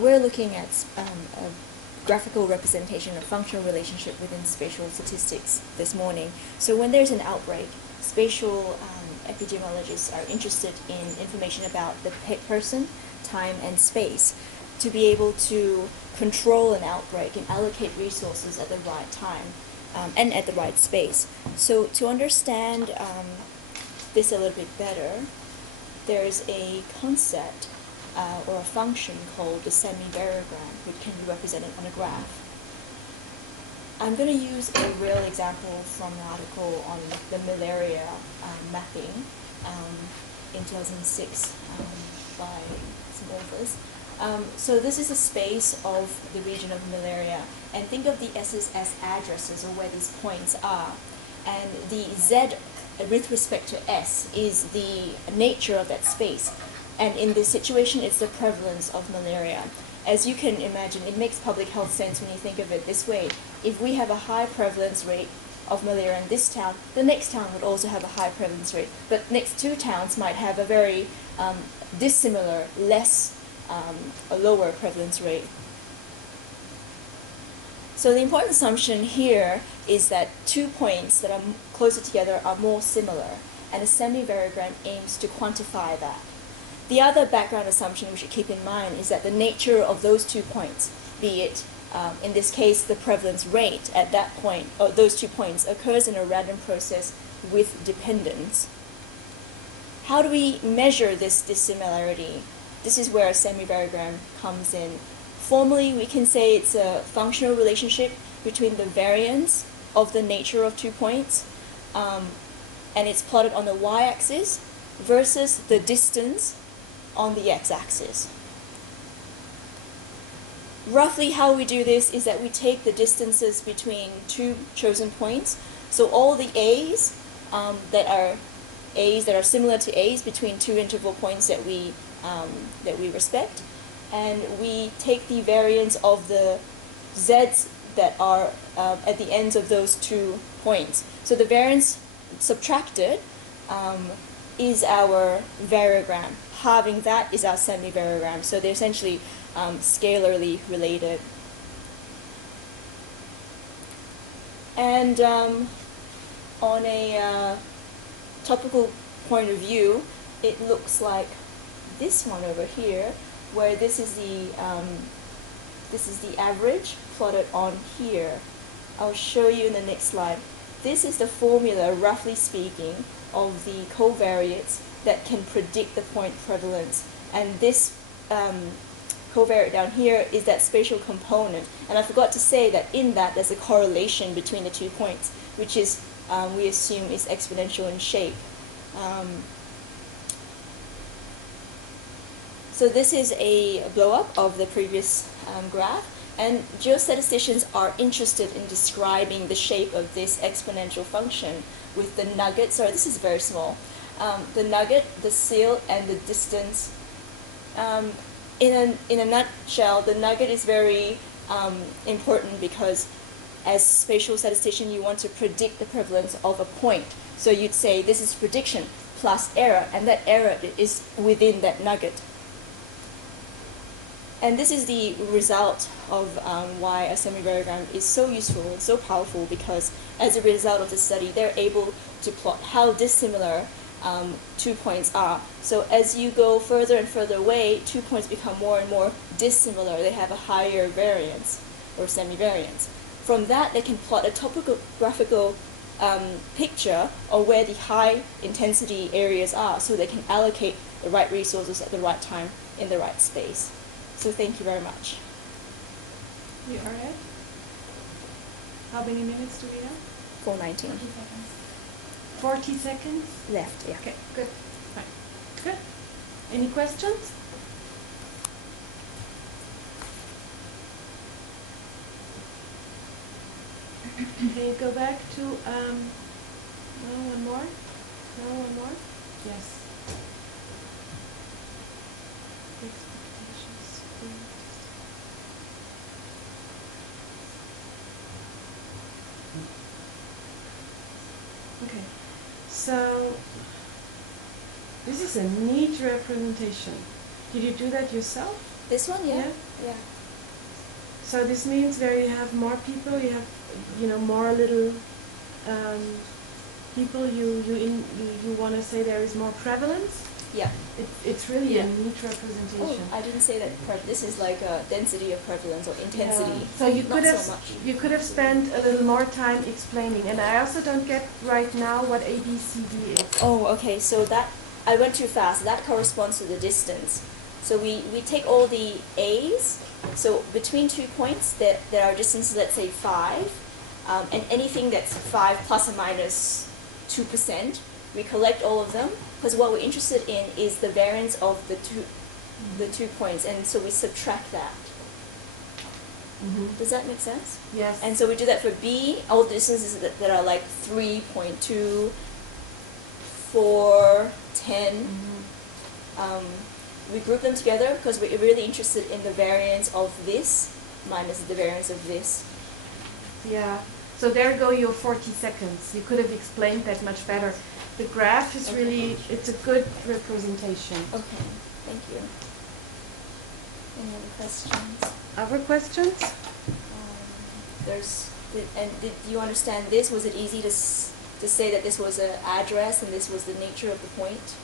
We're looking at a graphical representation of functional relationship within spatial statistics this morning. So when there's an outbreak, spatial epidemiologists are interested in information about the person, time, and space to be able to control an outbreak and allocate resources at the right time and at the right space. So to understand this a little bit better, there's a concept or a function called the semi-variogram, which can be represented on a graph. I'm going to use a real example from an article on the malaria mapping in 2006 by some authors. So this is a space of the region of malaria, and think of the S's as addresses, or where these points are. And the Z with respect to S is the nature of that space. And in this situation, it's the prevalence of malaria. As you can imagine, it makes public health sense when you think of it this way. If we have a high prevalence rate of malaria in this town, the next town would also have a high prevalence rate. But next two towns might have a very dissimilar, a lower prevalence rate. So the important assumption here is that 2 points that are closer together are more similar, and a semi-variogram aims to quantify that. The other background assumption we should keep in mind is that the nature of those 2 points, be it in this case the prevalence rate at that point, or those 2 points, occurs in a random process with dependence. How do we measure this dissimilarity? This is where a semi-variogram comes in. Formally, we can say it's a functional relationship between the variance of the nature of 2 points, and it's plotted on the y-axis versus the distance on the x-axis. Roughly how we do this is that we take the distances between 2 chosen points, so all the A's that are similar to A's between 2 interval points that we respect, and we take the variance of the Z's that are at the ends of those 2 points. So the variance subtracted is our variogram. Halving that is our semi-variogram. So they're essentially scalarly related. And on a topical point of view, it looks like this one over here, where this is the average plotted on here. I'll show you in the next slide. This is the formula, roughly speaking, of the covariates that can predict the point prevalence. And this covariate down here is that spatial component. And I forgot to say that in that there's a correlation between the 2 points, which is, we assume, is exponential in shape. So this is a blow-up of the previous graph, and geostatisticians are interested in describing the shape of this exponential function with the nugget. Sorry, this is very small. The nugget, the seal, and the distance. In a nutshell, the nugget is very important because as spatial statistician, you want to predict the prevalence of a point. So you'd say this is prediction plus error, and that error is within that nugget. And this is the result of why a semi-variogram is so useful and so powerful, because as a result of the study, they're able to plot how dissimilar 2 points are. So as you go further and further away, 2 points become more and more dissimilar. They have a higher variance or semi-variance. From that, they can plot a topographical picture of where the high intensity areas are, so they can allocate the right resources at the right time in the right space. So thank you very much. You are it? How many minutes do we have? 4:19. 40 seconds. 40 seconds? Left, yeah. Okay, good. Fine. Good. Any questions? Can you go back to, no, one more? No, one more? Yes. Expectations. Okay, so this is a neat representation. Did you do that yourself? This one, yeah. Yeah. Yeah. So this means where you have more people, you have, you know, more little people. You want to say there is more prevalence. Yeah. It's really Yeah. a neat Oh, representation. I didn't say that. This is like a density of prevalence or intensity. Yeah. So you Not could have so much. you could have spent a little more time explaining. And I also don't get right now what ABCD is. Oh, okay. So that I went too fast. That corresponds to the distance. So we take all the A's. So between 2 points that are distances, let's say 5, and anything that's 5 plus or minus 2%, we collect all of them because what we're interested in is the variance of the 2 points, and so we subtract that. Does that make sense? Yes. And so we do that for B, all the distances that are like 3.2, 4, 10. We group them together because we're really interested in the variance of this minus the variance of this. Yeah. So there go your 40 seconds. You could have explained that much better. The graph is really, it's a good representation. Okay, thank you. Any other questions? Other questions? Did you understand this? Was it easy to say that this was an address and this was the nature of the point?